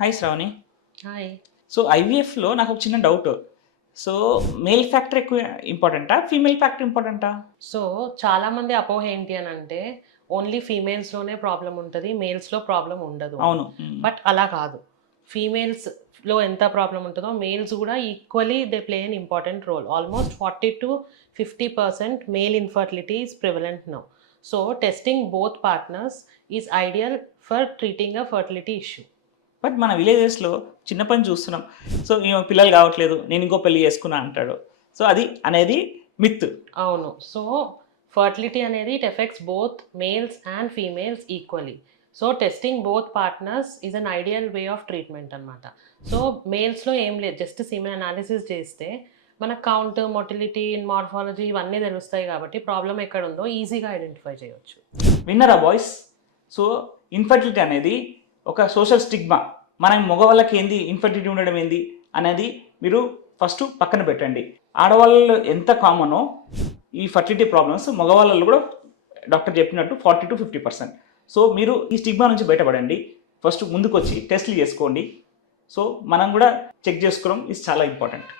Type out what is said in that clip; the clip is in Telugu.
హాయ్ శ్రావణి. హాయ్. సో ఐవీఎఫ్లో నాకు ఒక చిన్న డౌట్. సో మేల్ ఫ్యాక్టర్ ఎక్కువ ఇంపార్టెంటా, ఫీమేల్ ఫ్యాక్టర్ ఇంపార్టెంటా? సో చాలామంది అపోహ ఏంటి అని అంటే ఓన్లీ ఫీమేల్స్లోనే ప్రాబ్లం ఉంటుంది, మేల్స్లో ప్రాబ్లం ఉండదు. అవును. బట్ అలా కాదు. ఫీమేల్స్లో ఎంత ప్రాబ్లం ఉంటుందో మేల్స్ కూడా equally they play an important role. Almost 40-50% male infertility is prevalent now. So testing both partners is ideal for treating a fertility issue. But మన విలేజెస్లో చిన్న పని చూస్తున్నాం. సో ఈమె పిల్లలు కావట్లేదు, నేను ఇంకో పెళ్లి చేసుకున్నా అంటాడు. సో అది అనేది మిత్. అవును. సో ఫర్టిలిటీ అనేది it effects both males and females equally. So testing both partners is an ideal way of treatment అనమాట. సో మేల్స్లో ఏం లేదు, జస్ట్ సీమెన్ అనాలిసిస్ చేస్తే మనకు కౌంట్, మొటిలిటీ, మార్ఫాలజీ ఇవన్నీ తెలుస్తాయి కాబట్టి ప్రాబ్లం ఎక్కడ ఉందో ఈజీగా ఐడెంటిఫై చేయొచ్చు. విన్నరా బాయ్స్? సో ఇన్ఫర్టిలిటీ అనేది ఒక సోషల్ స్టిగ్మా. మన మగవాళ్ళకి ఏంది ఇన్ఫర్టిలిటీ ఉండడం ఏంది అనేది మీరు ఫస్ట్ పక్కన పెట్టండి. ఆడవాళ్ళు ఎంత కామనో ఈ ఫర్టిలిటీ ప్రాబ్లమ్స్ మగవాళ్ళలో కూడా డాక్టర్ చెప్పినట్టు 40-50%. సో మీరు ఈ స్టిగ్మా నుంచి బయటపడండి. ఫస్ట్ ముందుకు వచ్చి టెస్ట్లు చేసుకోండి. సో మనం కూడా చెక్ చేసుకోవడం ఇది చాలా ఇంపార్టెంట్.